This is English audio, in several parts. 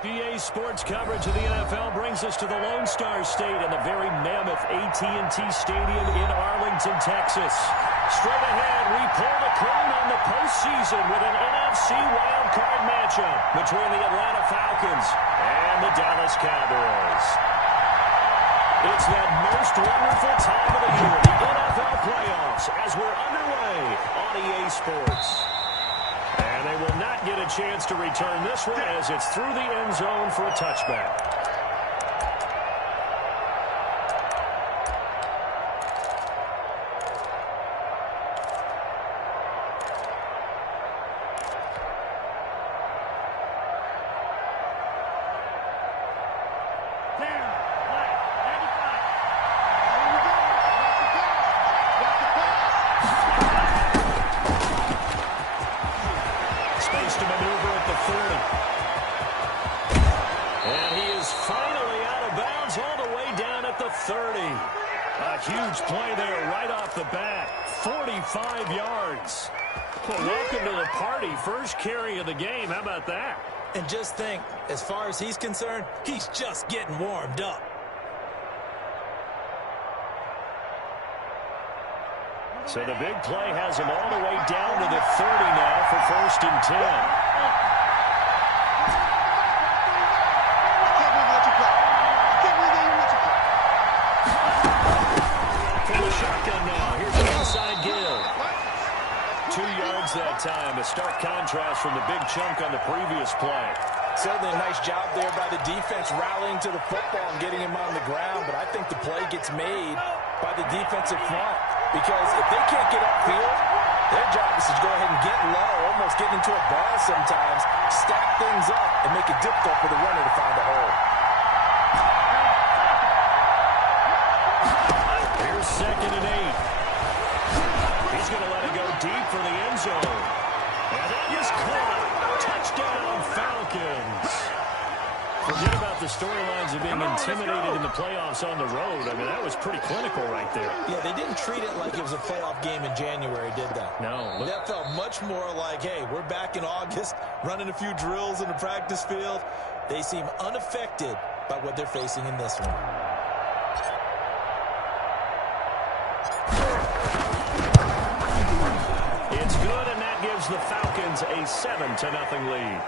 EA Sports coverage of the NFL brings us to the Lone Star State and the very mammoth AT&T Stadium in Arlington, Texas. Straight ahead, we pull the curtain on the postseason with an NFC wildcard matchup between the Atlanta Falcons and the Dallas Cowboys. It's that most wonderful time of the year, the NFL playoffs, as we're underway on EA Sports. And they will not get a chance to return this one as it's through the end zone for a touchback. Huge play there right off the bat. 45 yards. Well, welcome to the party. First carry of the game. How about that? And just think, as far as he's concerned, he's just getting warmed up. So the big play has him all the way down to the 30 now for 1st and 10. Shotgun now. Here's the inside give. 2 yards that time. A stark contrast from the big chunk on the previous play. Certainly a nice job there by the defense rallying to the football and getting him on the ground. But I think the play gets made by the defensive front. Because if they can't get upfield, their job is to go ahead and get low, almost get into a ball sometimes, stack things up, and make it difficult for the runner to find a hole. Here's 2nd and 8. He's going to let it go deep for the end zone. And that is caught. Touchdown, Falcons. Forget about the storylines of being intimidated in the playoffs on the road. I mean, that was pretty clinical right there. Yeah, they didn't treat it like it was a playoff game in January, did they? No. That felt much more like, hey, we're back in August, running a few drills in the practice field. They seem unaffected by what they're facing in this one. It's good, and that gives the Falcons a 7-0 lead.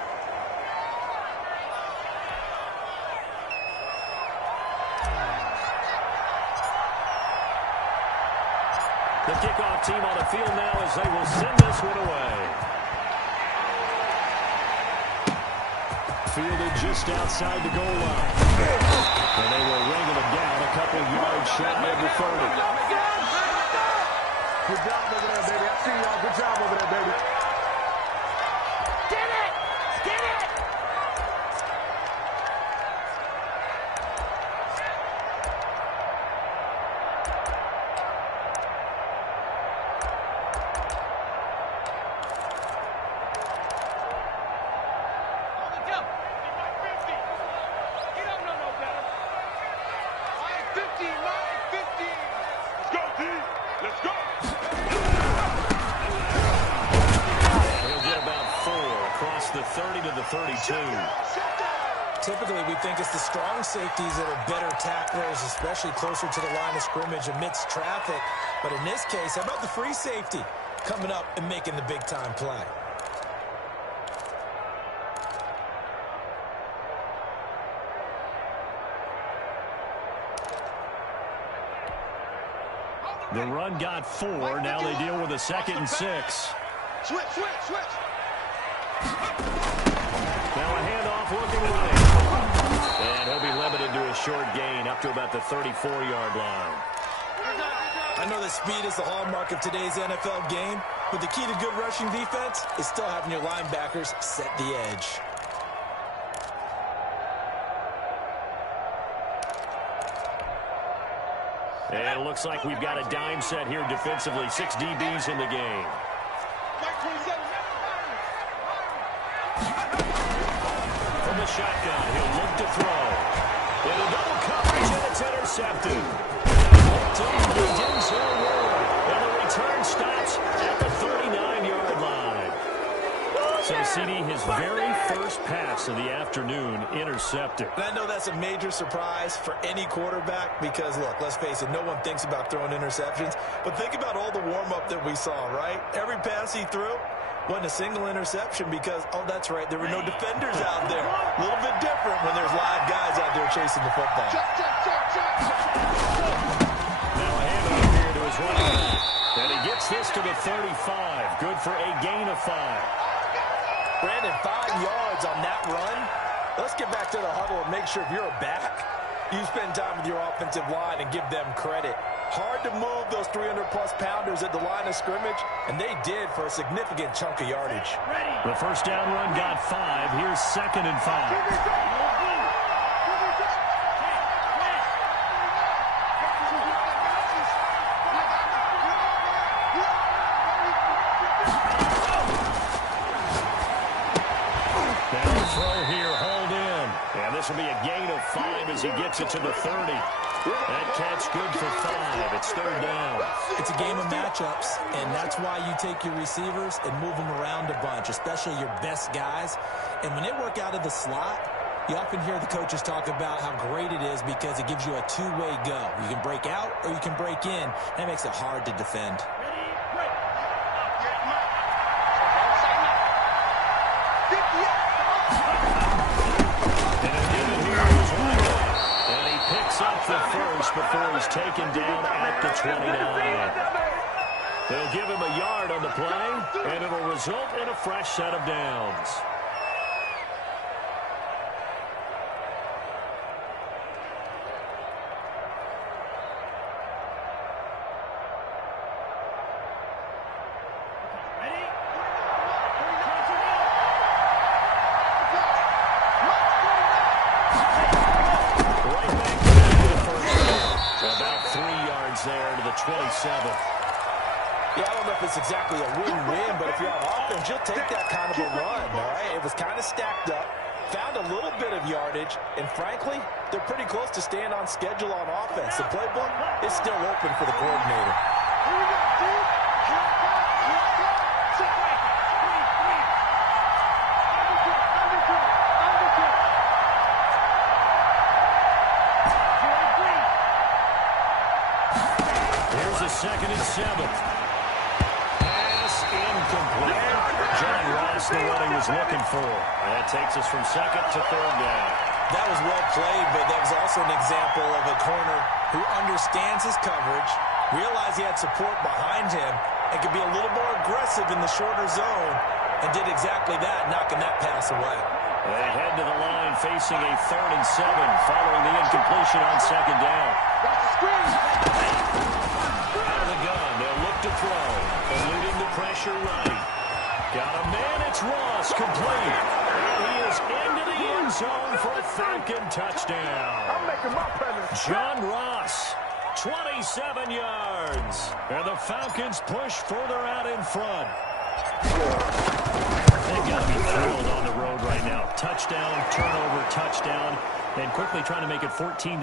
The kickoff team on the field now as they will send this one away. Fielded just outside the goal line. And they will ring him down a couple yards shy of the 30. Good job over there, baby. I see y'all. Good job over there, baby. Get it! Get it! You don't know no better. 15, 15. Let's go, D. Let's go. The 30 to the 32. Typically, we think it's the strong safeties that are better tacklers, especially closer to the line of scrimmage amidst traffic. But in this case, how about the free safety coming up and making the big-time play? The run got 4. Now they deal with a 2nd and 6. Switch. Now a handoff looking right. And he'll be limited to a short gain up to about the 34-yard line. I know that speed is the hallmark of today's NFL game, but the key to good rushing defense is still having your linebackers set the edge. And it looks like we've got a dime set here defensively. 6 DBs in the game. From the shotgun, he'll look to throw. In a double coverage, and it's intercepted. And the return stops at the 39-yard line. So So, CD, his very first pass of the afternoon intercepted. And I know that's a major surprise for any quarterback because, look, let's face it, no one thinks about throwing interceptions. But think about all the warm-up that we saw, right? Every pass he threw wasn't a single interception because, oh, that's right, there were no defenders out there. A little bit different when there's live guys out there chasing the football. Now a handoff here to his running back. And he gets this to the 35. Good for a gain of 5. Brandon, 5 yards on that run. Let's get back to the huddle and make sure if you're a back, you spend time with your offensive line and give them credit. Hard to move those 300-plus pounders at the line of scrimmage, and they did for a significant chunk of yardage. The first down run got 5. Here's 2nd and 5. This will be a gain of 5 as he gets it to the 30. That catch good for 5. It's 3rd down. It's a game of matchups, and that's why you take your receivers and move them around a bunch, especially your best guys. And when they work out of the slot, you often hear the coaches talk about how great it is because it gives you a two-way go. You can break out or you can break in. That makes it hard to defend. Up the first before he's taken down at the 29. They'll give him a yard on the play, and it'll result in a fresh set of downs. There to the 27th. Yeah, I don't know if it's exactly a win-win, but if you're on offense, you'll take that kind of a run, all right? It was kind of stacked up, found a little bit of yardage, and frankly, they're pretty close to staying on schedule on offense. The playbook is still open for the coordinator. Second and 7. Pass incomplete. John Ross, the one he was looking for. That takes us from 2nd to 3rd down. That was well played, but that was also an example of a corner who understands his coverage, realized he had support behind him, and could be a little more aggressive in the shorter zone, and did exactly that, knocking that pass away. They head to the line facing a 3rd and 7 following the incompletion on 2nd down. To throw, eluding the pressure right. Got a man, it's Ross, complete. And he is into the end zone for a Falcon touchdown. I'm making my presence. John Ross, 27 yards. And the Falcons push further out in front. They've got to be thrilled on the road right now. Touchdown, turnover, touchdown, and quickly trying to make it 14-0.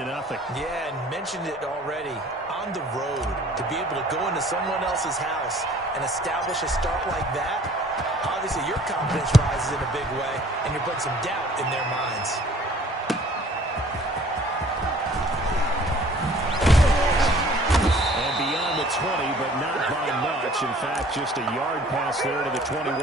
Yeah, and mentioned it already. On the road, to be able to go into someone else's house and establish a start like that, obviously your confidence rises in a big way, and you're putting some doubt in their minds. And beyond the 20, but not by much. In fact, just a yard pass there to the 21.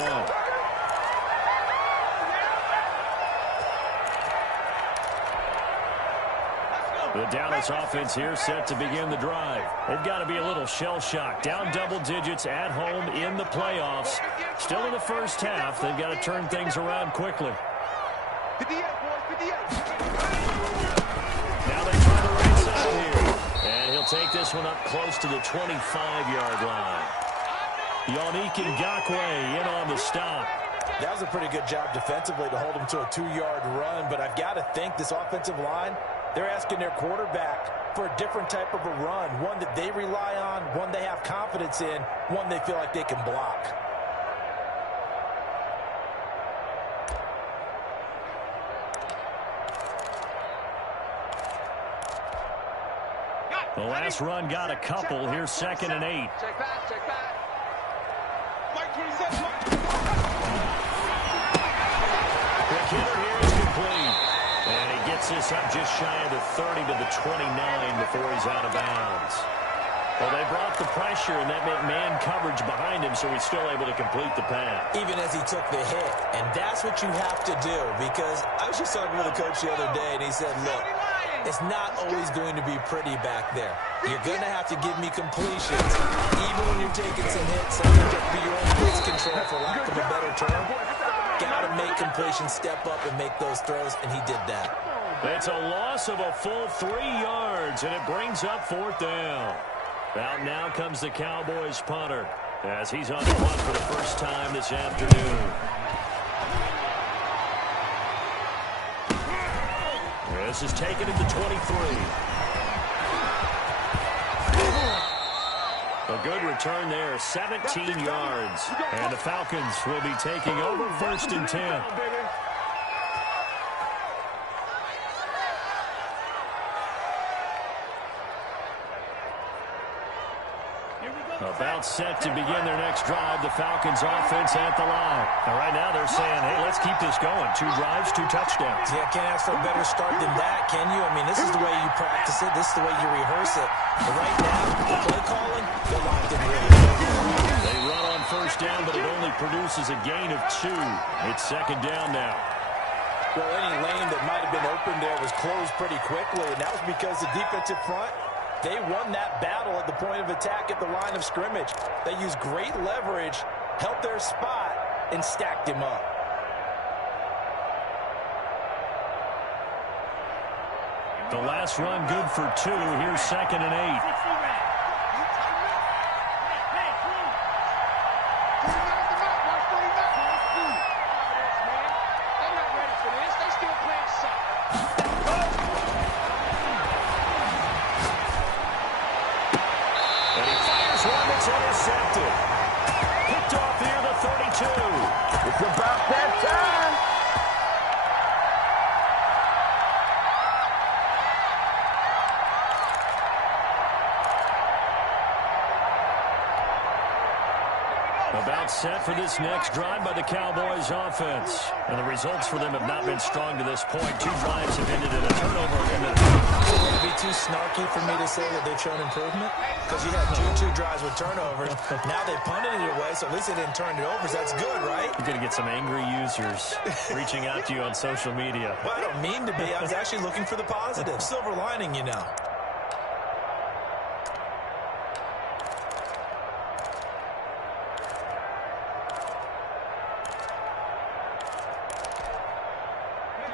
The Dallas offense here set to begin the drive. They've got to be a little shell-shocked. Down double digits at home in the playoffs. Still in the first half. They've got to turn things around quickly. Now they try the right side here. And he'll take this one up close to the 25-yard line. Yannick Ngakoue in on the stop. That was a pretty good job defensively to hold him to a 2-yard run, but I've got to think this offensive line, they're asking their quarterback for a different type of a run, one that they rely on, one they have confidence in, one they feel like they can block. The last run got a couple. Here's 2nd and 8. Check back. Mike 27. hitter here is complete. And he gets this up just shy of the 30 to the 29 before he's out of bounds. Well, they brought the pressure, and that meant man coverage behind him, so he's still able to complete the pass. Even as he took the hit. And that's what you have to do, because I was just talking with a coach the other day, and he said, look, it's not always going to be pretty back there. You're going to have to give me completions. Even when you're taking some hits, sometimes you have to be your own blitz control, for lack of a better term. Got to make completions, step up, and make those throws, and he did that. It's a loss of a full 3 yards, and it brings up 4th down. Out now comes the Cowboys punter, as he's on the punt for the first time this afternoon. This is taken at the 23. A good return there, 17 yards. And the Falcons will be taking over 1st and 10. About set to begin their next drive, the Falcons offense at the line. And right now they're saying, hey, let's keep this going. 2 drives, 2 touchdowns. Yeah, can't ask for a better start than that, can you? I mean, this is the way you practice it. This is the way you rehearse it. But right now, the play calling, they're locked in really good. They run on 1st down, but it only produces a gain of 2. It's 2nd down now. Well, any lane that might have been open there was closed pretty quickly, and that was because the defensive front, they won that battle at the point of attack at the line of scrimmage. They used great leverage, held their spot, and stacked him up. The last run good for 2. Here's 2nd and 8. Intercepted. Picked off near the 32. It's about that time. About set for this next drive by the Cowboys offense. And the results for them have not been strong to this point. 2 drives have ended in a turnover. Would it be too snarky for me to say that they've shown improvement? Because you had two drives with turnovers. Now they punted it away, so at least they didn't turn it over. So that's good, right? You're going to get some angry users reaching out to you on social media. Well, I don't mean to be. I was actually looking for the positive. Silver lining, you know.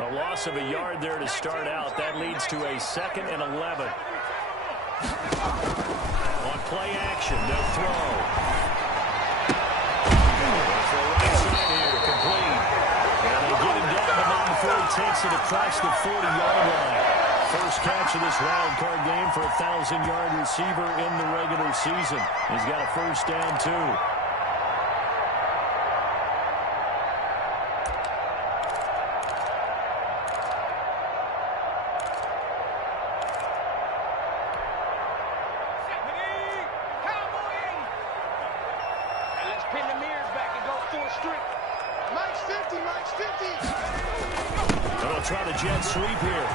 A loss of a yard there to start out. That leads to a 2nd and 11. On play action, they'll throw. For a right side here, complete. And they get him down the mountain before he takes it across the 40-yard line. First catch of this wild card game for a 1,000-yard receiver in the regular season. He's got a 1st down, too. They'll try the jet sweep here.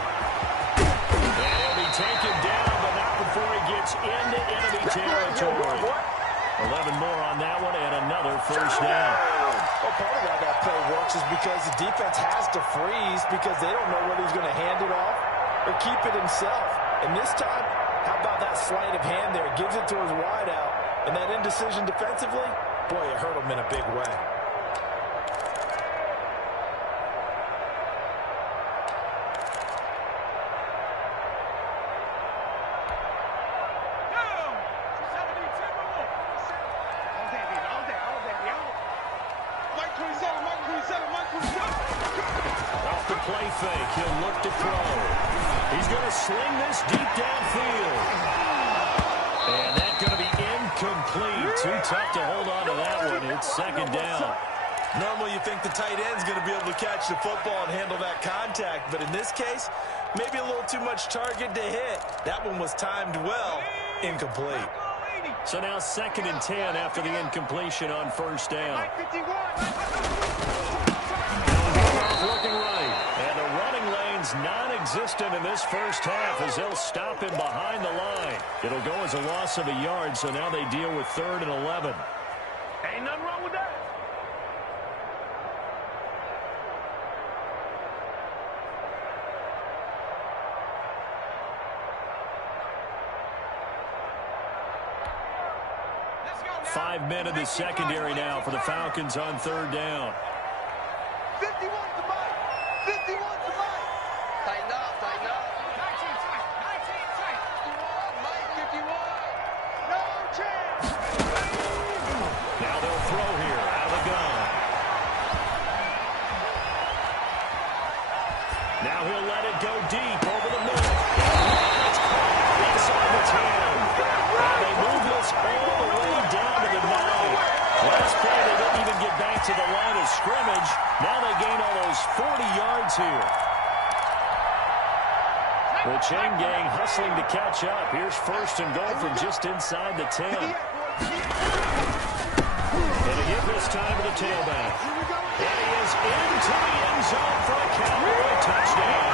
And he'll be taken down, but not before he gets into enemy territory. 11 more on that one, and another 1st down. Well, part of why that play works is because the defense has to freeze because they don't know whether he's going to hand it off or keep it himself. And this time, how about that sleight of hand there? Gives it to his wideout. And that indecision defensively, boy, it hurt him in a big way. Off the play fake, he'll look to throw. He's going to sling this deep downfield. And that's going to be incomplete. Too tough to hold on to that one. It's 2nd down. Normally you think the tight end's going to be able to catch the football and handle that contact, but in this case, maybe a little too much target to hit. That one was timed well, incomplete. So now 2nd and 10 after the incompletion on 1st down. Mike 51. Looking right. non-existent in this first half as they'll stop him behind the line. It'll go as a loss of a yard, so now they deal with 3rd and 11. Ain't nothing wrong with that. Let's go, 5 men in the secondary now for the Falcons on 3rd down. 51 to Mike. 51 to Mike. Tighten up, tighten up. 19 tight, 19 tight. 51, Mike, 51. No chance. Now they'll throw here out of the gun. Now he'll let it go deep over the middle. It's caught inside the 10. And they move this all the way down to the 9. Last play, they didn't even get back to the line of scrimmage. Now they gain almost 40 yards here. The chain gang hustling to catch up. Here's 1st and goal from just inside the 10. And again this time to the tailback. And he is into the end zone for a Cowboy touchdown.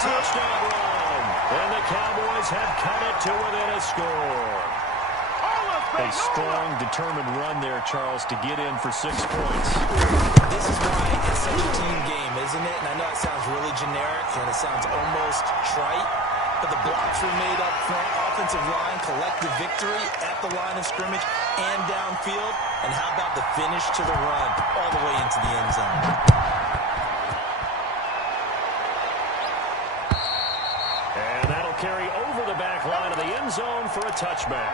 Touchdown run. And the Cowboys have cut it to within a score. A strong, determined run there, Charles, to get in for 6 points. This is why it's such a team game, isn't it? And I know it sounds really generic and it sounds almost trite, but the blocks were made up front, offensive line, collective victory at the line of scrimmage and downfield. And how about the finish to the run all the way into the end zone? And that'll carry over the back line of the end zone for a touchback.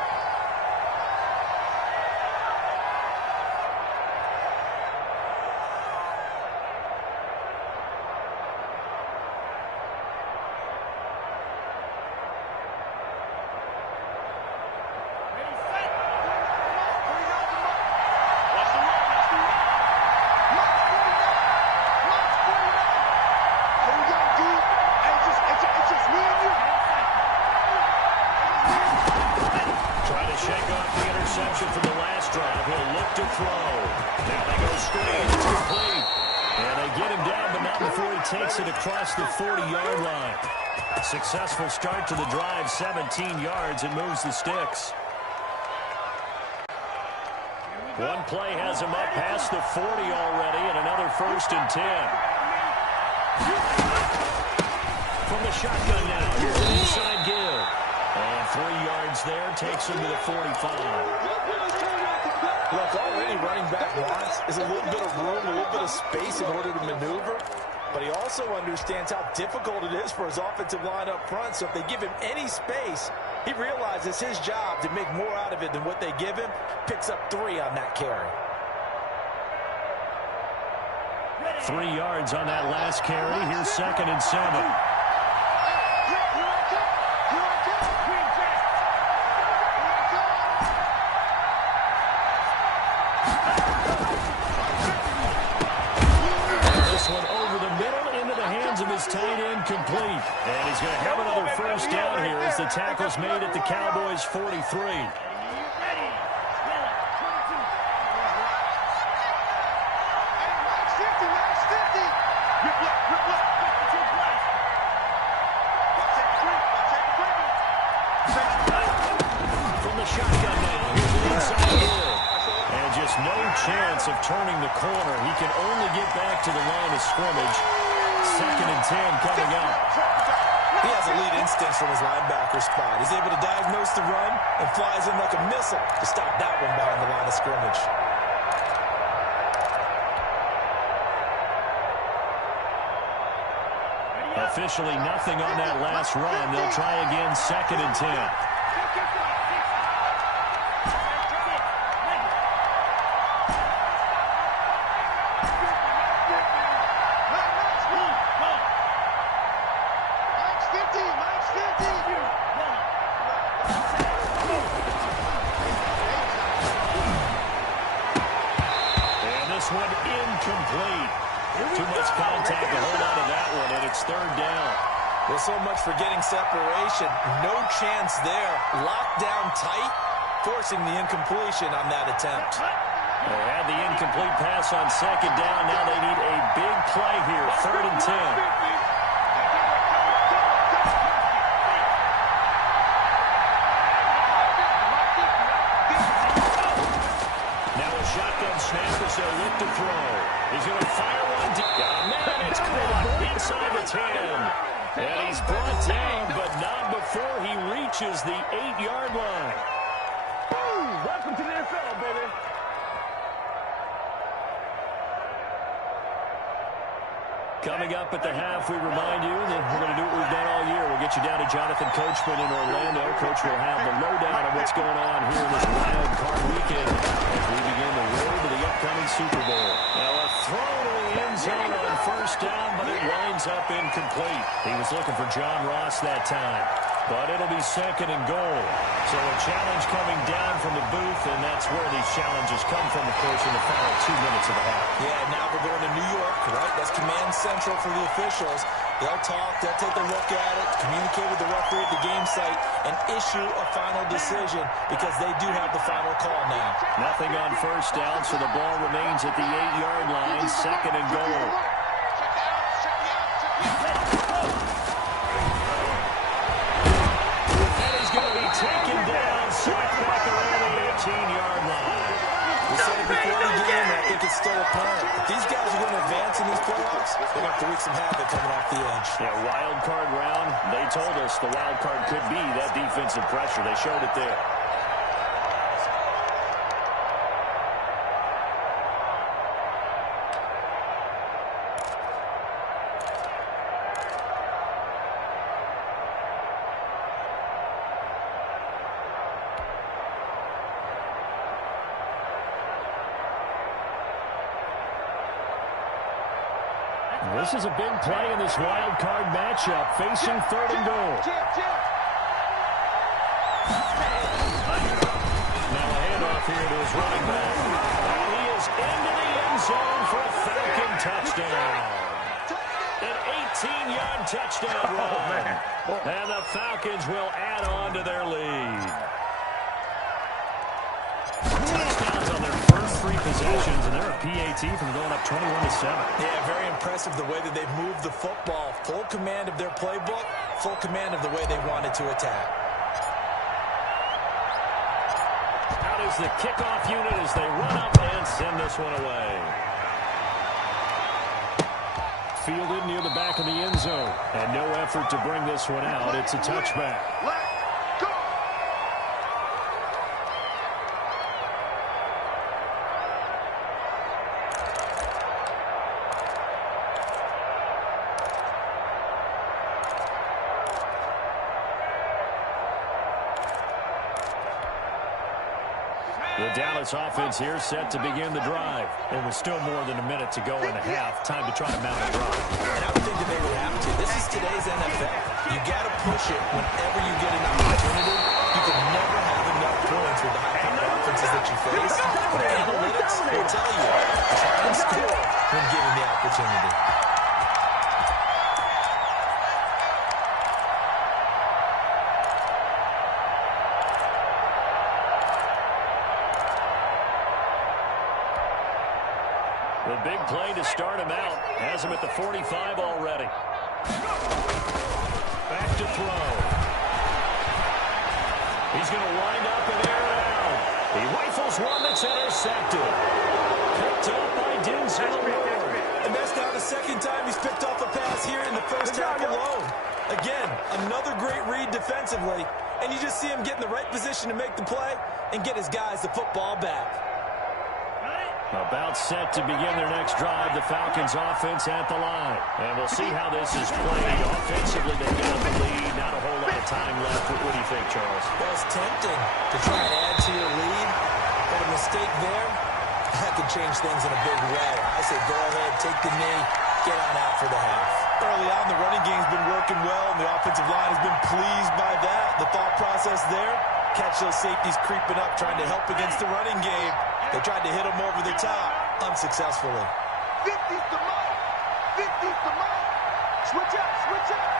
Takes it across the 40-yard line. Successful start to the drive, 17 yards, and moves the sticks. One play has him up past the 40 already, and another 1st and 10. From the shotgun now, here's an inside give. And 3 yards there, takes him to the 45. Look, already running back wants is a little bit of room, a little bit of space in order to maneuver. But he also understands how difficult it is for his offensive line up front. So if they give him any space, he realizes his job to make more out of it than what they give him. Picks up 3 on that carry. 3 yards on that last carry. Here's 2nd and 7. Tight end complete. And he's going to have another 1st down here as the tackle's made at the Cowboys' 43. From the shotgun now, here's an inside goal. And just no chance of turning the corner. He can only get back to the line of scrimmage. 2nd and 10 coming up. He has elite instincts from his linebacker spot. He's able to diagnose the run and flies in like a missile to stop that one behind the line of scrimmage. Officially nothing on that last run. They'll try again, 2nd and 10. So much for getting separation. No chance there. Locked down tight, forcing the incompletion on that attempt. They had the incomplete pass on 2nd down. Now they need a big play here. 3rd and 10. He's going to fire one deep. Man, it's caught inside the 10. And he's brought down, but not before he reaches the 8-yard line. Boom! Welcome to the NFL, baby. Coming up at the half, we remind you that we're going to do what we've done all year. We'll get you down to Jonathan Coachman in Orlando. Coach will have the lowdown on what's going on here in this wild card weekend as we begin the road to the upcoming Super Bowl. Now a throw to the end zone on first down, but it winds up incomplete. He was looking for John Ross that time, but it'll be second and goal. So a challenge coming down from the booth, and that's where these challenges come from, of course, in the final 2 minutes of the half. Yeah, now we're going to New York, right? That's command central for the officials. They'll talk, they'll take a look at it, communicate with the referee at the game site, and issue a final decision because they do have the final call now. Nothing on first down, so the ball remains at the 8-yard line, second and goal. And he's going to be taken down, sacked back around the 18-yard line. We said it before the game, and I think it's still apparent. If these guys are going to advance in these playoffs, they're going to have to wreak some havoc coming off the edge. Yeah, wild card round. They told us the wild card could be that defensive pressure. They showed it there. This is a big play in this wild card matchup, facing third and goal. Now a handoff here to his running back. And he is into the end zone for a Falcon touchdown. An 18-yard touchdown run. And the Falcons will add on to their lead. Touchdowns on their first 3 possessions, and they're a PAT from going up 21-7. Yeah, very impressive the way that they've moved the football. Full command of their playbook, full command of the way they wanted to attack. Out is the kickoff unit as they run up and send this one away. Fielded near the back of the end zone, and no effort to bring this one out. It's a touchback. The Dallas offense here set to begin the drive. There was still more than a minute to go in the half. Time to try to mount a drive. And I would think that they would have to. This is today's NFL. You got to push it whenever you get an opportunity. You can never have enough points with the high-powered offenses that you face. But analytics will tell you, try and score when given the opportunity. The big play to start him out. Has him at the 45 already. Back to throw. He's going to wind up and air it out. He rifles one that's intercepted. Picked up by Denzel Ward. And that's now the second time he's picked off a pass here in the first half alone. Again, another great read defensively. And you just see him get in the right position to make the play and get his guys the football back. About set to begin their next drive. The Falcons offense at the line. And we'll see how this is played. Offensively, they get the lead. Not a whole lot of time left. What do you think, Charles? Well, it's tempting to try and add to your lead. But a mistake there, that could change things in a big way. I say go ahead, take the knee, get on out for the half. Early on, the running game's been working well, and the offensive line has been pleased by that. The thought process there, catch those safeties creeping up, trying to help against the running game. They tried to hit him over the top, unsuccessfully. 50's the mark. 50's the mark. Switch up, switch up.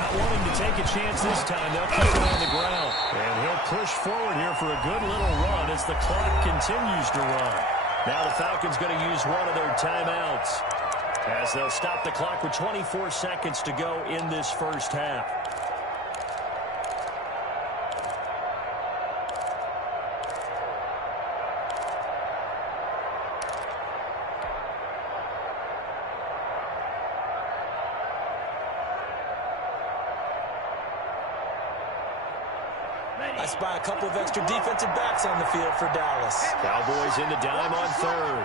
Not wanting to take a chance this time. They'll keep it on the ground. And he'll push forward here for a good little run as the clock continues to run. Now the Falcons going to use one of their timeouts as they'll stop the clock with 24 seconds to go in this first half. I spy a couple of extra defensive backs on the field for Dallas. Cowboys in the dime on third.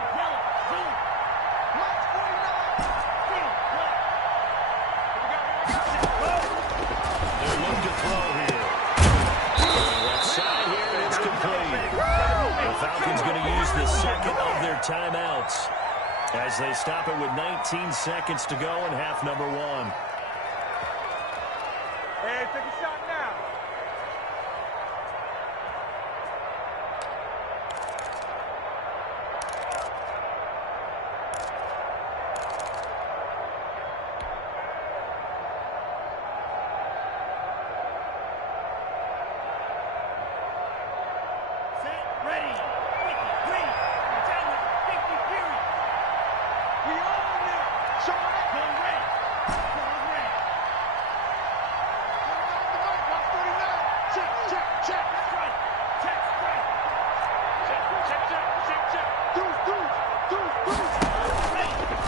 They're looking to throw here. Left side here, and it's complete. The Falcons going to use the second of their timeouts as they stop it with 19 seconds to go in half number one. Hey, take a shot now.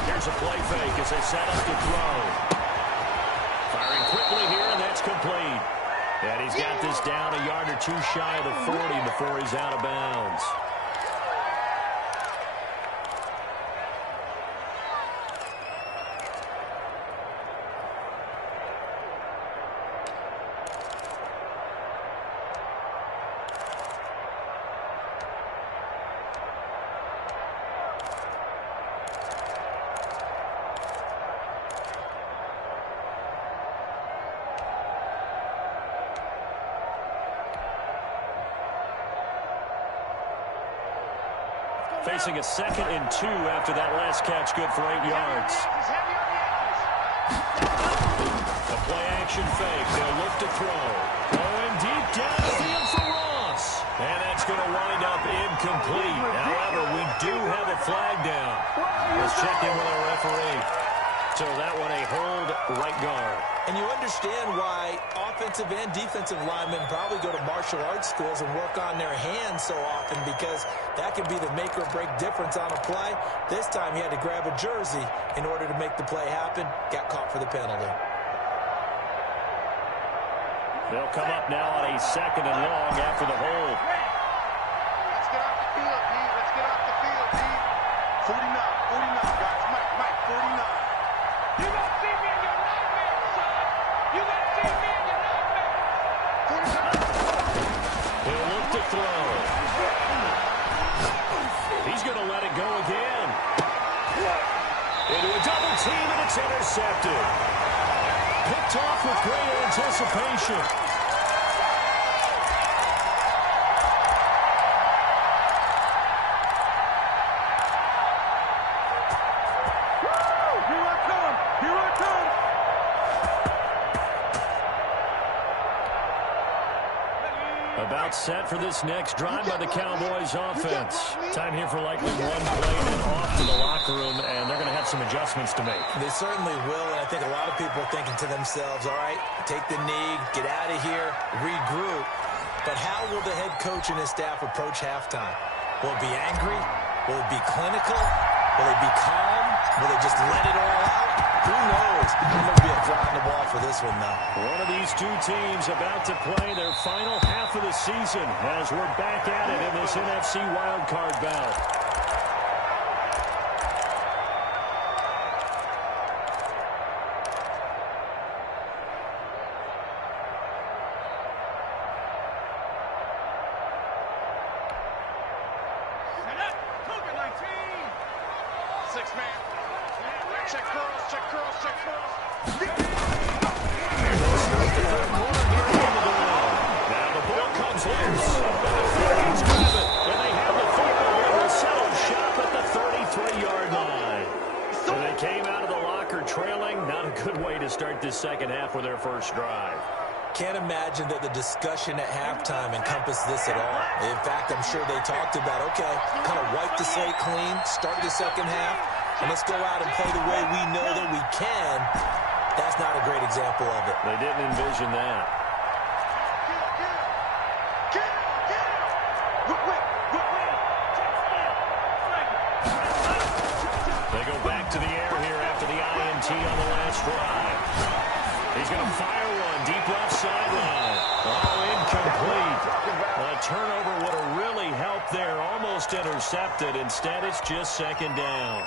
Here's a play fake as they set up to throw. Firing quickly here, and that's complete. And he's got this down a yard or two shy of the 40 before he's out of bounds. Facing a 2nd and 2 after that last catch, good for 8 yards. A play action fake. They'll look to throw. Going deep downfield for Ross. And that's going to wind up incomplete. However, we do have a flag down. Let's check in with our referee. So that one a hold right guard. And you understand why offensive and defensive linemen probably go to martial arts schools and work on their hands so often, because that can be the make or break difference on a play. This time he had to grab a jersey in order to make the play happen. Got caught for the penalty. They'll come up now on a 2nd and long after the hold. Let's get off the field, D. Let's get off the field, D. 49, guys. Mike, 49. You gonna see me in your nightmare, son. You gonna see me in your nightmare. He'll look to throw. He's going to let it go again. Into a double team, and it's intercepted. Picked off with great anticipation. About set for this next drive by the Cowboys offense. Time here for likely one play and off to the locker room, and they're going to have some adjustments to make. They certainly will, and I think a lot of people are thinking to themselves, all right, take the knee, get out of here, regroup. But how will the head coach and his staff approach halftime? Will it be angry? Will it be clinical? Will it be calm? Will they just let it all out? Who knows? There's going to be a fly on the ball for this one, though. One of these two teams about to play their final half of the season as we're back at it in this NFC wildcard bout. This second half with their first drive. Can't imagine that the discussion at halftime encompassed this at all. In fact, I'm sure they talked about, okay, kind of wipe the slate clean, start the second half, and let's go out and play the way we know that we can. That's not a great example of it. They didn't envision that. They go back to the air here after the INT on the last drive. He's going to fire one deep left sideline. Oh, incomplete. turnover would have really helped there. Almost intercepted. Instead, it's just second down.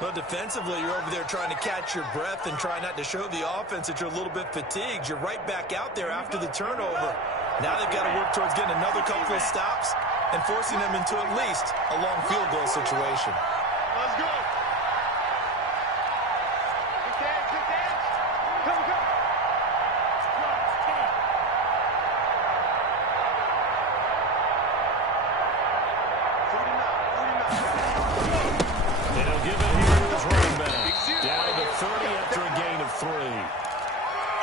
Well, defensively, you're over there trying to catch your breath and try not to show the offense that you're a little bit fatigued. You're right back out there after the turnover. Now they've got to work towards getting another couple of stops and forcing them into at least a long field goal situation. Let's go. Good dance, good dance. Come, come. 49. And he'll give it here to his running back. Down to 30 after a gain of 3.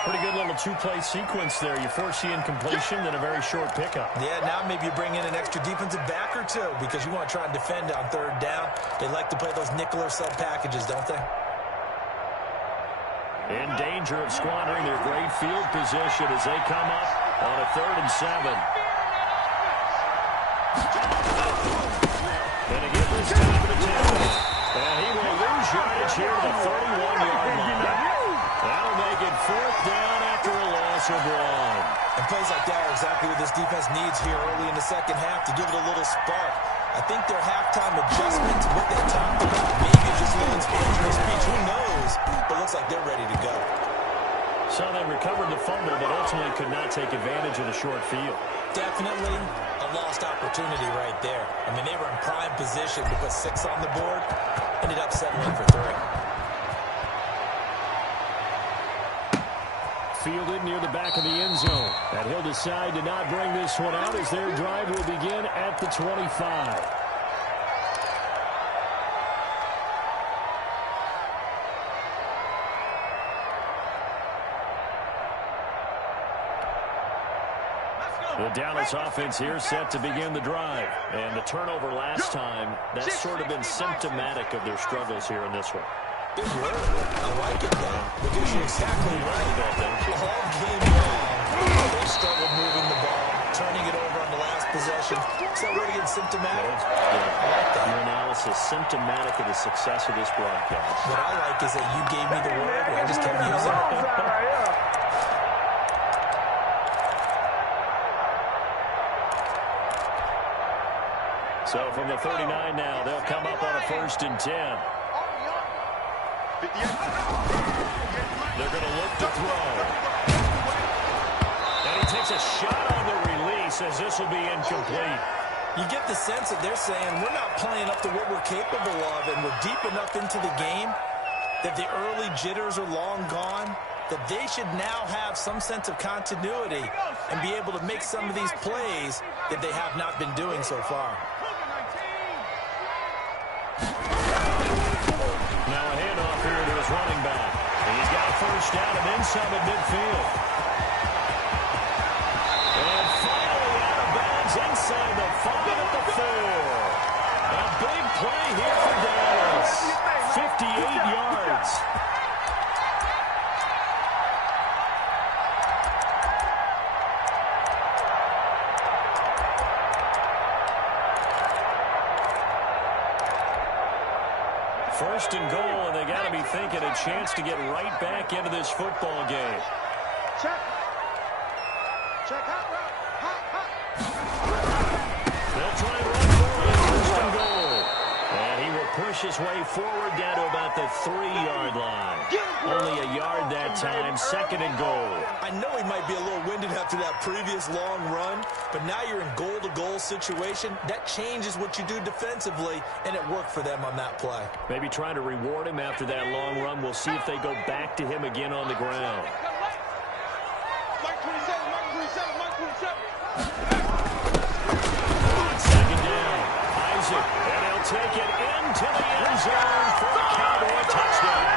Pretty good little two-play sequence there. You force the incompletion, then a very short pickup. Yeah, now maybe you bring in an extra defensive back or two because you want to try and defend on third down. They like to play those nickel or sub packages, don't they? In danger of squandering their great field position as they come up on a 3rd and 7. And again, this time to Teckbell. And he will lose yardage here to the 31-yard line. That'll make it 4th down after a loss of 1. And plays like that are exactly what this defense needs here early in the second half to give it a little spark. I think their halftime adjustment, what they talked about, maybe just a little inspirational speech. Who knows? But it looks like they're ready to go. So they recovered the fumble, but ultimately could not take advantage of the short field. Definitely a lost opportunity right there. I mean, they were in prime position to put 6 on the board. Ended up settling for 3. Fielded near the back of the end zone. And he'll decide to not bring this one out as their drive will begin at the 25. The Dallas offense here set to begin the drive. And the turnover last time, that's sort of been symptomatic of their struggles here in this one. Big word. I like it, though, because you're exactly right. All game long, they struggled moving the ball, turning it over on the last possession. Is that word again symptomatic? Yeah. I like that. Your analysis symptomatic of the success of this broadcast. What I like is that you gave me the word, and I just kept using it. So from the 39 now, they'll come up on a 1st and 10. They're going to look to throw. And he takes a shot on the release as this will be incomplete. You get the sense that they're saying we're not playing up to what we're capable of, and we're deep enough into the game that the early jitters are long gone, that they should now have some sense of continuity and be able to make some of these plays that they have not been doing so far. Now a handoff here to his running back. And he's got a 1st down and then some at midfield. And finally out of bounds inside the 5 at the 4. A big play here for Dallas. 58 yards. First and goal, and they got to be thinking a chance to get right back into this football game. Check. Check. Hot, hot. They'll try and run for it. First and goal. And he will push his way forward down to about the 3-yard line. Only a yard that time. 2nd and goal. I know he might be a little winded after that previous long run, but now you're in goal-to-goal situation. That changes what you do defensively, and it worked for them on that play. Maybe trying to reward him after that long run. We'll see if they go back to him again on the ground. Mike 27, Mike 27, Mike 27. On 2nd down, Isaac, and he'll take it into the end zone for a Cowboy touchdown.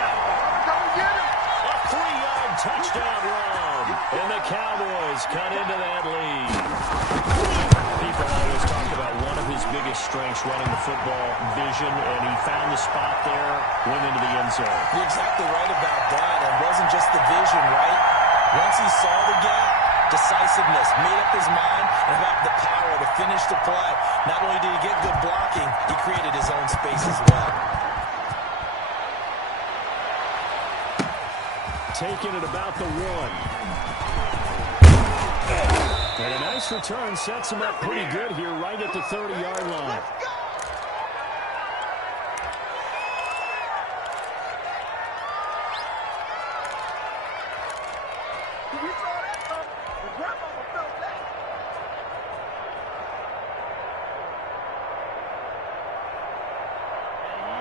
A 3-yard touchdown run, and the Cowboys cut into that lead. People always talk about one of his biggest strengths running the football, vision, and he found the spot there, went into the end zone. You're exactly right about that. It wasn't just the vision, right? Once he saw the gap, decisiveness, made up his mind, and had the power to finish the play. Not only did he get good blocking, he created his own space as well. Taken at about the 1. And a nice return sets him up pretty good here right at the 30-yard line.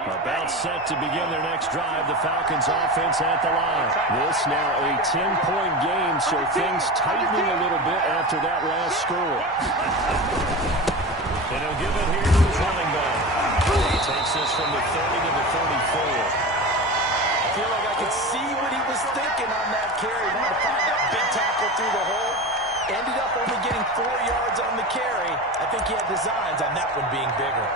About set to begin their next drive. The Falcons offense at the line. This now a 10-point game, so things tightening a little bit after that last score. And he'll give it here to his running back. He takes this from the 30 to the 34. I feel like I could see what he was thinking on that carry. Wanted to find that big tackle through the hole. Ended up only getting 4 yards on the carry. I think he had designs on that one being bigger.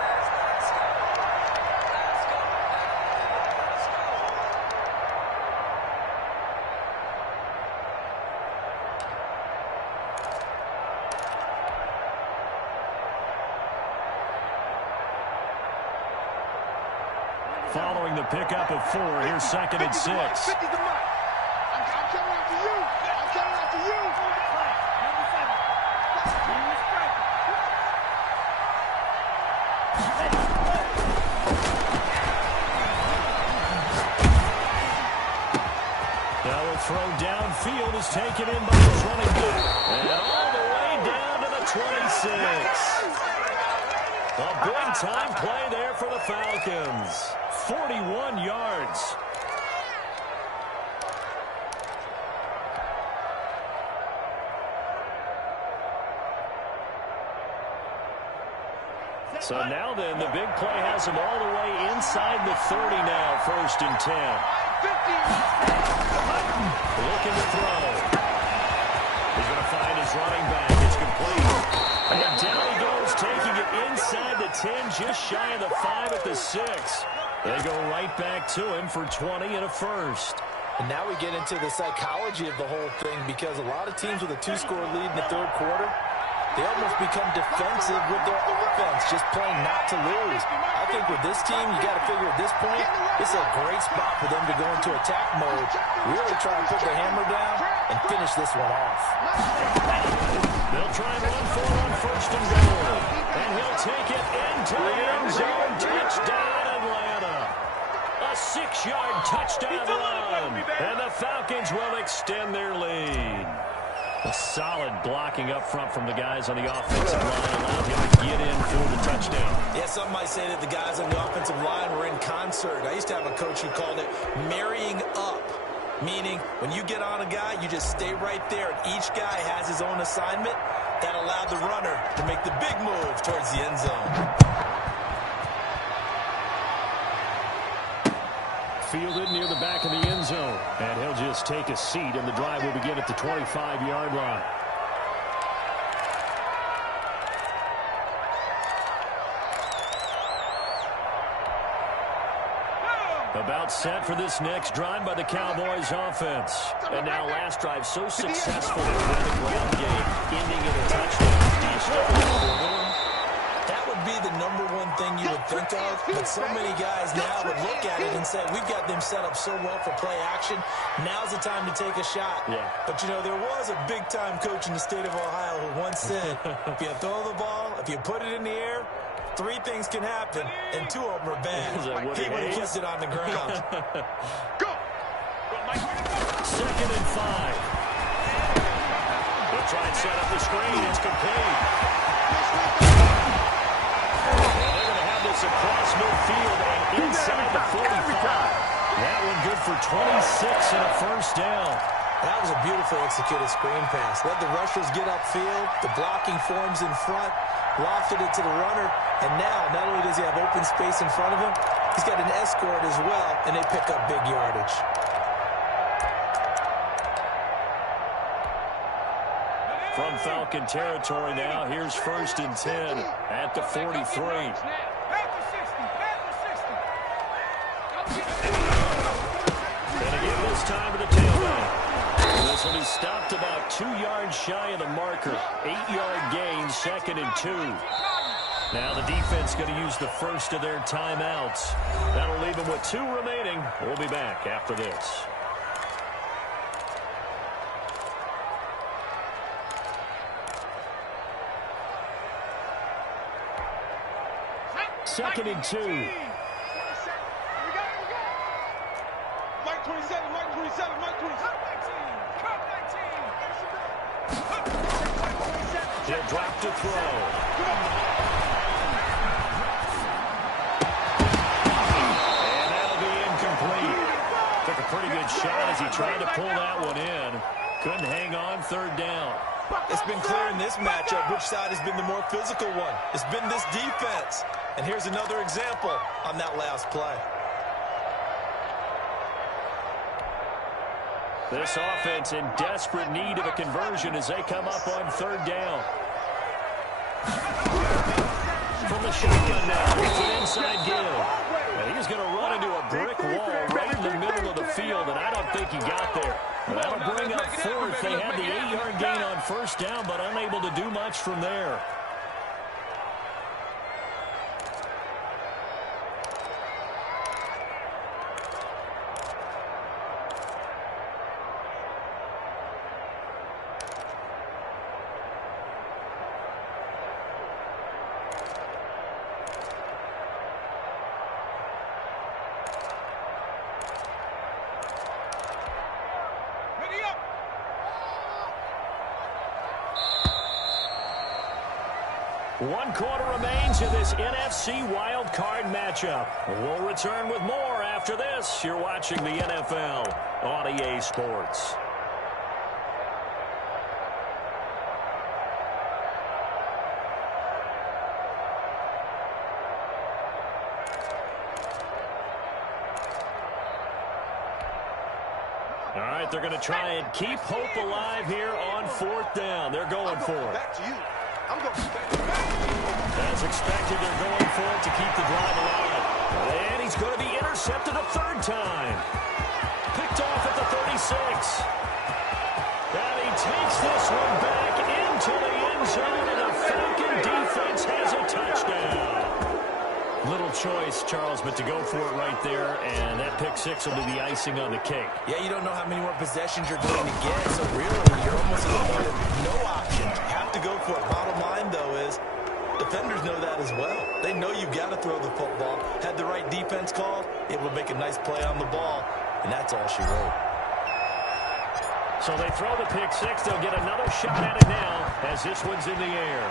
Following the pickup of 4, here's 2nd and 6. I'm coming after you. I'm coming after you. Now a throw downfield is taken in by his running back. And all the way down to the 26. A big-time play there for the Falcons. 41 yards. So now then, the big play has him all the way inside the 30 now, 1st and 10. Looking to throw. He's going to find his running back. It's complete. And down he goes, taking it inside the 10, just shy of the 5 at the 6. They go right back to him for 20 and a first. And now we get into the psychology of the whole thing, because a lot of teams with a 2-score lead in the 3rd quarter, they almost become defensive with their offense, just playing not to lose. I think with this team, you got to figure at this point, this is a great spot for them to go into attack mode, really try to put the hammer down and finish this one off. They'll try and run for it on 1st and goal. And he'll take it into the end zone. Touchdown, Atlanta. A 6-yard touchdown run. And the Falcons will extend their lead. A solid blocking up front from the guys on the offensive line allowed him to get in for the touchdown. Yeah, some might say that the guys on the offensive line were in concert. I used to have a coach who called it marrying up, meaning when you get on a guy, you just stay right there, and each guy has his own assignment. That allowed the runner to make the big move towards the end zone. Fielded near the back of the end zone. And he'll just take a seat, and the drive will begin at the 25-yard line. About set for this next drive by the Cowboys offense. And now last drive so successful in the ground game, ending in a touchdown. Do you stick with that? That would be the #1 thing you would think of, but so many guys now would look at it and say, we've got them set up so well for play action. Now's the time to take a shot. Yeah. But, you know, there was a big-time coach in the state of Ohio who once said, if you throw the ball, if you put it in the air, 3 things can happen, and 2 of them are bad. He would have kept it on the ground. Go! 2nd and 5. They'll try and set up the screen. It's complete. They're going to have this across midfield and inside the 45. That one good for 26 and a first down. That was a beautifully executed screen pass. Let the rushers get upfield. The blocking forms in front. Lofted it to the runner. And now, not only does he have open space in front of him, he's got an escort as well, and they pick up big yardage. From Falcon territory now, here's 1st and 10 at the 43. And again this time to the tailback. This one is stopped about 2 yards shy of the marker. 8-yard gain, 2nd and 2. Now the defense going to use the first of their timeouts. That'll leave them with 2 remaining. We'll be back after this. 2nd and 2. Mike 27, Mike 27, Mike 27. He'll drop to throw. And that'll be incomplete. Took a pretty good shot as he tried to pull that one in. Couldn't hang on 3rd down. It's been clear in this matchup which side has been the more physical one. It's been this defense. And here's another example on that last play. This offense in desperate need of a conversion as they come up on 3rd down. From the shotgun now, it's an inside give. And he's going to run into a brick wall right in the middle of the field, and I don't think he got there. And that'll bring up 4th. They had the 8-yard gain on 1st down, but unable to do much from there. One quarter remains in this NFC Wild Card matchup. We'll return with more after this. You're watching the NFL on EA Sports. All right, they're going to try and keep hope alive here on 4th down. They're going for it. Back to you. I'm going back. As expected, they're going for it to keep the drive alive. And he's going to be intercepted a 3rd time. Picked off at the 36. And he takes this one back into the end zone, and the Falcon defense has a touchdown. Little choice, Charles, but to go for it right there, and that pick 6 will be the icing on the cake. Yeah, you don't know how many more possessions you're going to get, so really you're almost at the point of no option. Have to go for it. Bottom line, though, is defenders know that as well. They know you've got to throw the football. Had the right defense called, it would make a nice play on the ball, and that's all she wrote. So they throw the pick 6. They'll get another shot at it now as this one's in the air.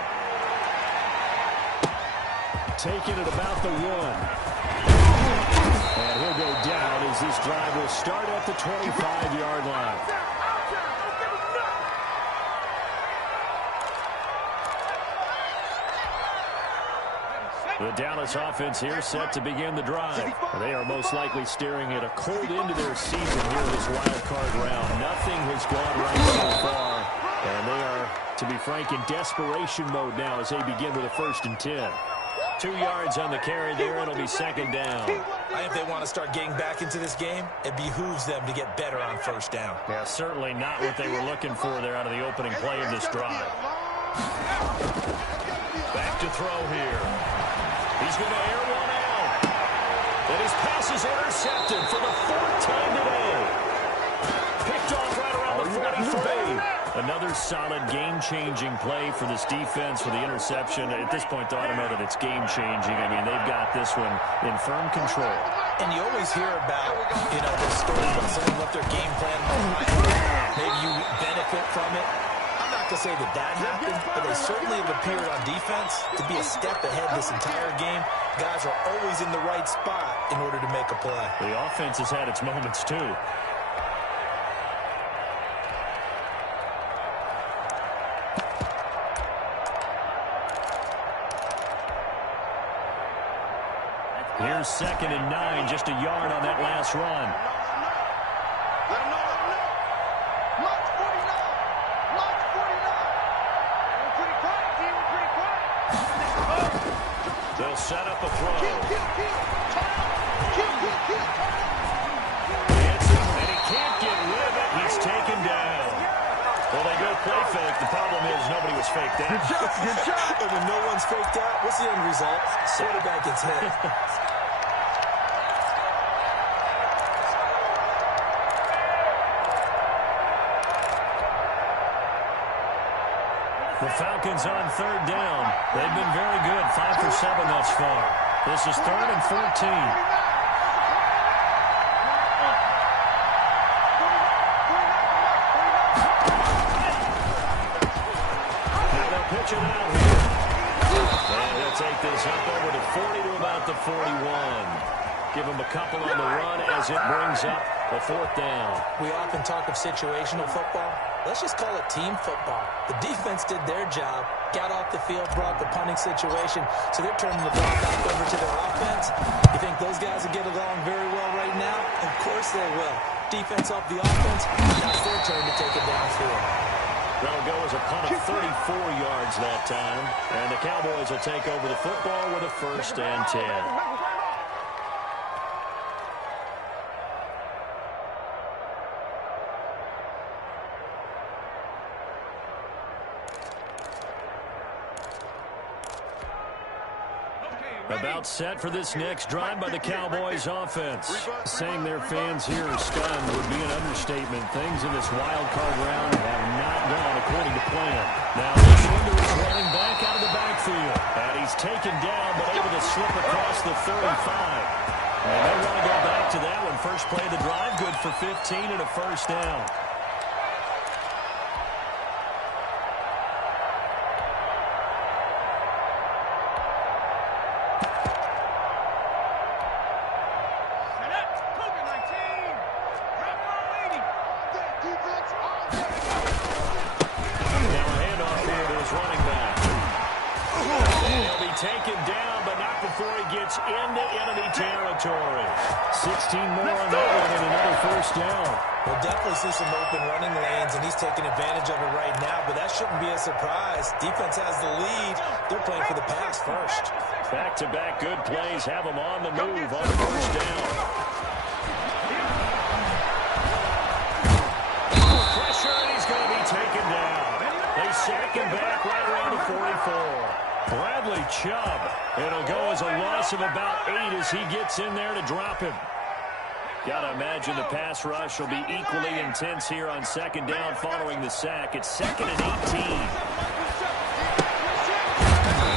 Taking it about the 1. And he'll go down as this drive will start at the 25-yard line. The Dallas offense here set to begin the drive. They are most likely staring at a cold end to their season here this wild card round. Nothing has gone right so far. And they are, to be frank, in desperation mode now as they begin with a 1st and 10. 2 yards on the carry there. It'll be 2nd down. I think they want to start getting back into this game. It behooves them to get better on 1st down. Yeah, certainly not what they were looking for there out of the opening play of this drive. Back to throw here. He's going to air one out. And his pass is intercepted for the 4th time today. Picked off right around the 43. Another solid game-changing play for this defense for the interception. At this point, though, I don't know that it's game-changing. I mean, they've got this one in firm control. And you always hear about, the story about someone left their game plan behind. Maybe you benefit from it. I'm not going to say that happened, but they certainly have appeared on defense to be a step ahead this entire game. Guys are always in the right spot in order to make a play. The offense has had its moments, too. Here's 2nd and 9, just a yard on that last run. Let him know. March 49. March 49. We're pretty quiet, team. We're pretty quiet. They'll set up a throw. Kill. And he can't get rid of it. He's taken down. Well, they go play fake. The problem is nobody was faked out. Good job. And when no one's faked out, what's the end result? Quarterback gets hit. The Falcons on 3rd down. They've been very good, 5 for 7 thus far. This is 3rd and 14. Now they'll pitch it out here. And they'll take this up over to 40 to about the 41. Give them a couple on the run as it brings up a 4th down. We often talk of situational football. Let's just call it team football. The defense did their job, got off the field, brought the punting situation, so they're turning the ball back over to their offense. You think those guys will get along very well right now? Of course they will. Defense off the offense, now it's their turn to take it downfield. That'll go as a punt of 34 yards that time. And the Cowboys will take over the football with a 1st and 10. About set for this next drive by the Cowboys offense. Saying their fans here are stunned would be an understatement. Things in this wild card round have not gone according to plan. Now Schwinder is running back out of the backfield. And he's taken down but able to slip across the 35. And they want to go back to that one. First play of the drive, good for 15 and a 1st down. Taken down, but not before he gets into enemy territory. 16 more on that one and another 1st down. We'll definitely see some open running lanes, and he's taking advantage of it right now, but that shouldn't be a surprise. Defense has the lead. They're playing for the pass first. Back-to-back good plays have them on the move on the 1st down. Pressure, and he's going to be taken down. They sack him back right around the 44. Bradley Chubb. It'll go as a loss of about 8 as he gets in there to drop him. Got to imagine the pass rush will be equally intense here on 2nd down following the sack. It's 2nd and 18. And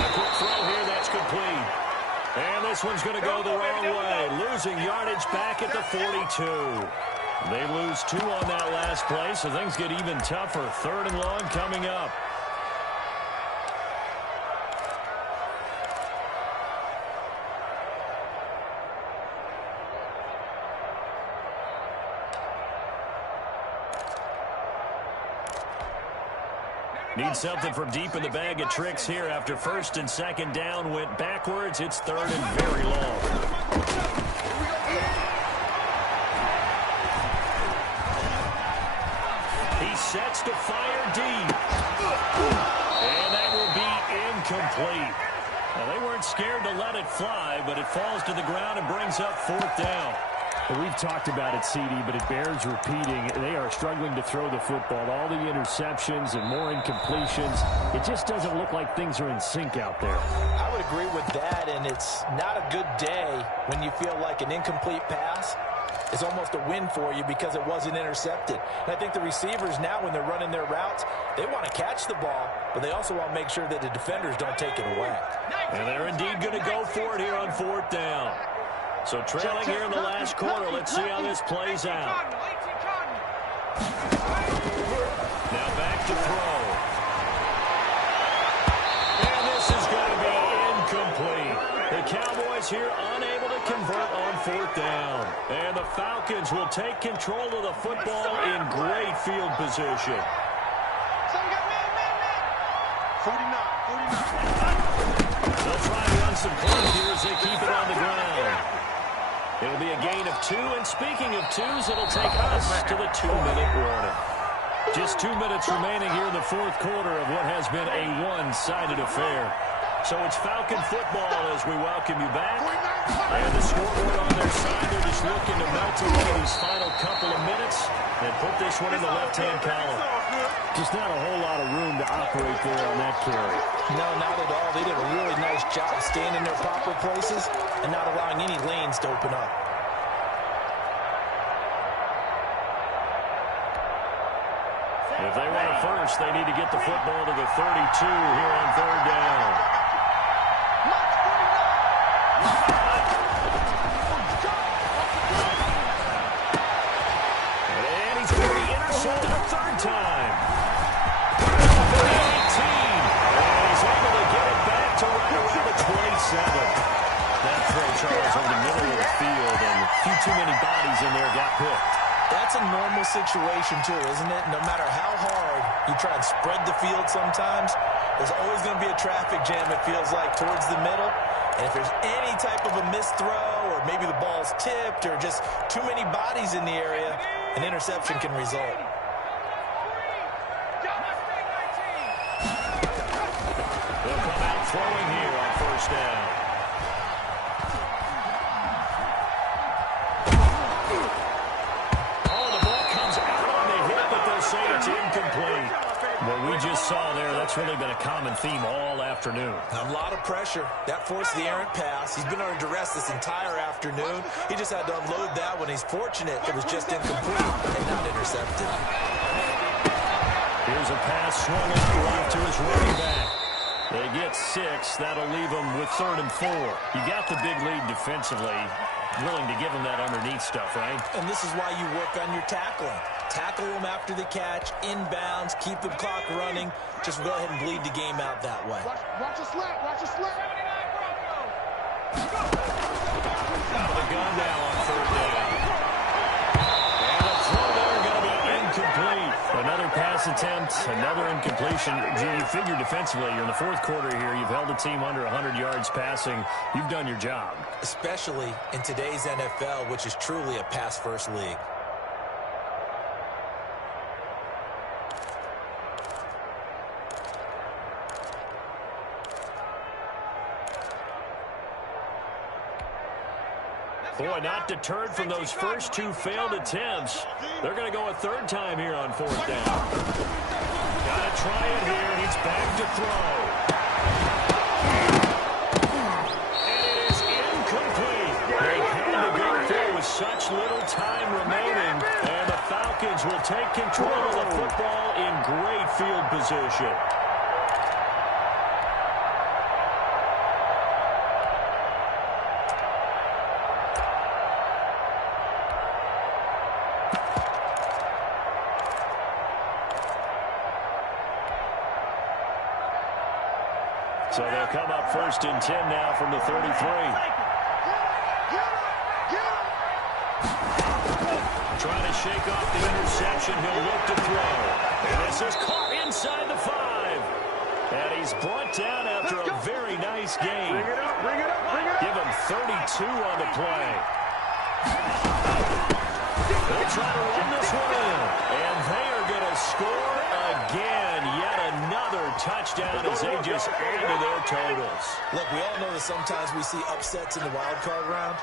a quick throw here, that's complete. And this one's going to go the wrong way. Losing yardage back at the 42. They lose 2 on that last play, so things get even tougher. 3rd and long coming up. Need something from deep in the bag of tricks here after 1st and 2nd down went backwards. It's 3rd and very long. He sets to fire deep. And that will be incomplete. Now, they weren't scared to let it fly, but it falls to the ground and brings up 4th down. We've talked about it, CD, but it bears repeating. They are struggling to throw the football. All the interceptions and more incompletions. It just doesn't look like things are in sync out there. I would agree with that, and it's not a good day when you feel like an incomplete pass is almost a win for you because it wasn't intercepted. And I think the receivers now, when they're running their routes, they want to catch the ball, but they also want to make sure that the defenders don't take it away. And they're indeed going to go for it here on 4th down. So trailing here in the last quarter. Let's see how this plays out. Now back to throw. And this is going to be incomplete. The Cowboys here unable to convert on 4th down. And the Falcons will take control of the football in great field position. 49. They'll try to run some plays here as they keep it on the ground. It'll be a gain of 2, and speaking of 2s, it'll take us to the 2-minute warning. Just 2 minutes remaining here in the 4th quarter of what has been a one-sided affair. So it's Falcon football as we welcome you back. And the scoreboard on their side, they're just looking to melt away these final couple of minutes and put this one in the left-hand column. Just not a whole lot of room to operate there on that carry. No, not at all. They did a really nice job staying in their proper places and not allowing any lanes to open up. If they want it first, they need to get the football to the 32 here on 3rd down. And he's going to be intercepted a third time. For the 18. And he's able to get it back to right around the 27. That throw, Charles, over the middle of the field, and a few too many bodies in there got picked. That's a normal situation, too, isn't it? No matter how hard you try and spread the field sometimes, there's always going to be a traffic jam, it feels like, towards the middle. And if there's any type of a missed throw, or maybe the ball's tipped, or just too many bodies in the area, an interception can result. They'll come out throwing here on first down. Say it's incomplete. What we just saw there, that's really been a common theme all afternoon. A lot of pressure. That forced the errant pass. He's been under duress this entire afternoon. He just had to unload that one. He's fortunate it was just incomplete and not intercepted. Here's a pass swung out to his running back. They get 6. That'll leave them with 3rd and 4. You got the big lead defensively. Willing to give them that underneath stuff, right? And this is why you work on your tackling. Tackle them after the catch, inbounds, keep the clock running. Just go ahead and bleed the game out that way. Watch your slap. Watch your slap. The gun now on 3rd down. And the throw there going to be incomplete. Another pass attempt, another incompletion. Gee, you figure defensively, you're in the 4th quarter here. You've held a team under 100 yards passing. You've done your job. Especially in today's NFL, which is truly a pass-first league. Boy, not deterred from those first 2 failed attempts. They're going to go a 3rd time here on 4th down. Got to try it here, and he's back to throw. And it is incomplete. They had to go through with such little time remaining, and the Falcons will take control of the football in great field position. So they'll come up 1st and 10 now from the 33. Trying to shake off the interception. He'll look to throw. And this is caught inside the 5. And he's brought down after a very nice game. Give him 32 on the play. They'll try to run this one in. And they are going to score again. Yet another touchdown as they just add to their totals. Look, we all know that sometimes we see upsets in the wild card round.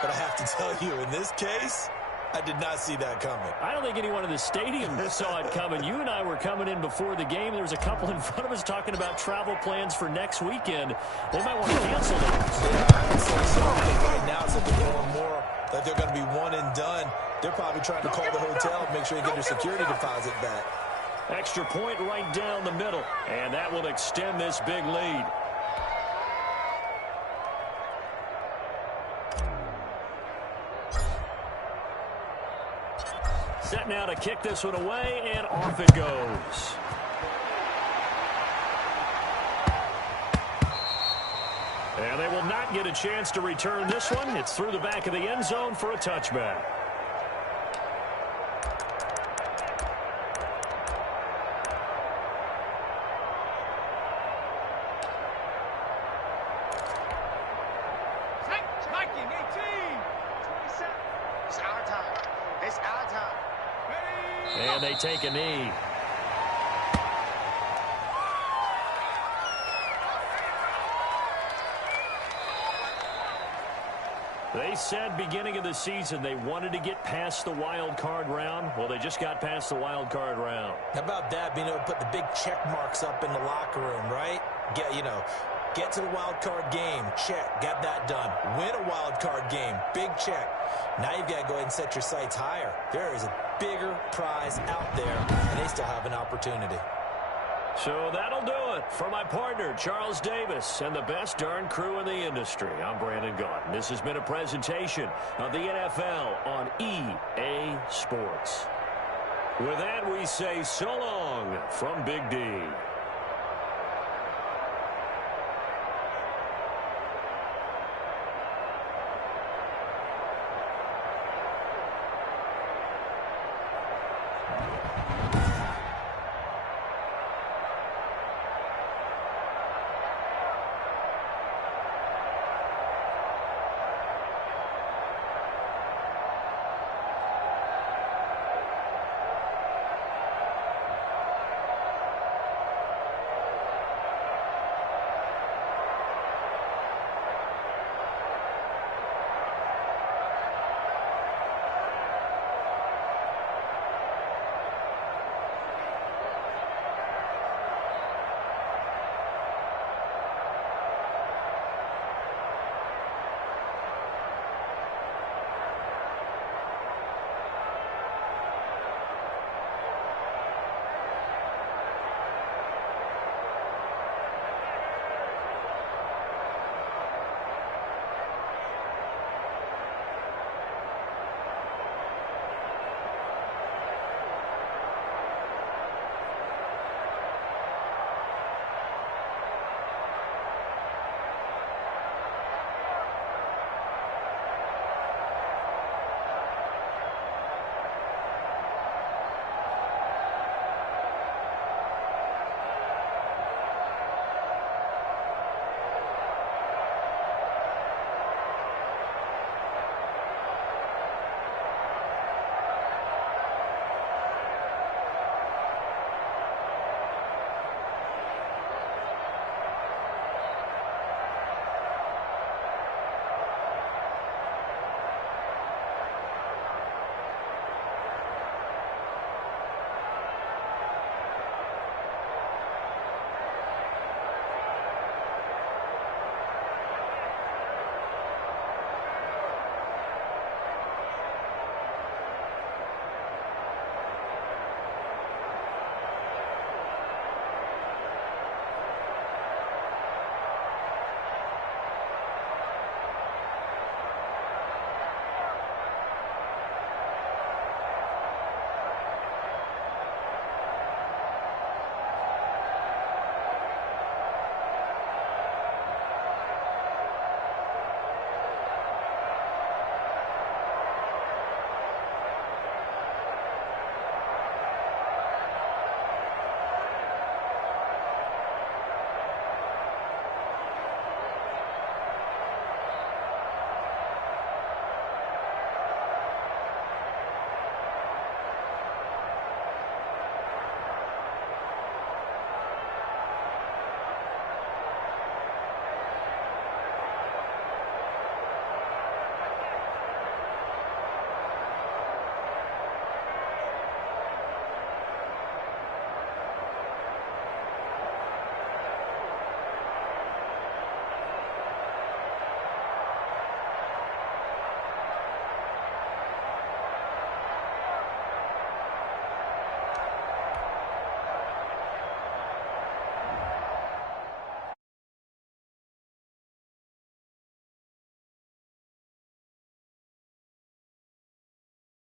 But I have to tell you, in this case, I did not see that coming. I don't think anyone in the stadium saw it coming. You and I were coming in before the game. There was a couple in front of us talking about travel plans for next weekend. They might want to cancel those. Yeah, I would say so. I think right now it's more and more that they're going to be one and done. They're probably trying to call the hotel, make sure they get their security deposit back. Extra point right down the middle, and that will extend this big lead. Set now to kick this one away, and off it goes. And they will not get a chance to return this one. It's through the back of the end zone for a touchback. And they take a knee. They said beginning of the season they wanted to get past the wild card round. Well, they just got past the wild card round. How about that, being able to put the big check marks up in the locker room, right? Get to the wild card game, check, got that done. Win a wild card game, big check. Now you've got to go ahead and set your sights higher. There is a bigger prize out there, and they still have an opportunity. So that'll do it for my partner, Charles Davis, and the best darn crew in the industry. I'm Brandon Gaudin. This has been a presentation of the NFL on EA Sports. With that, we say so long from Big D.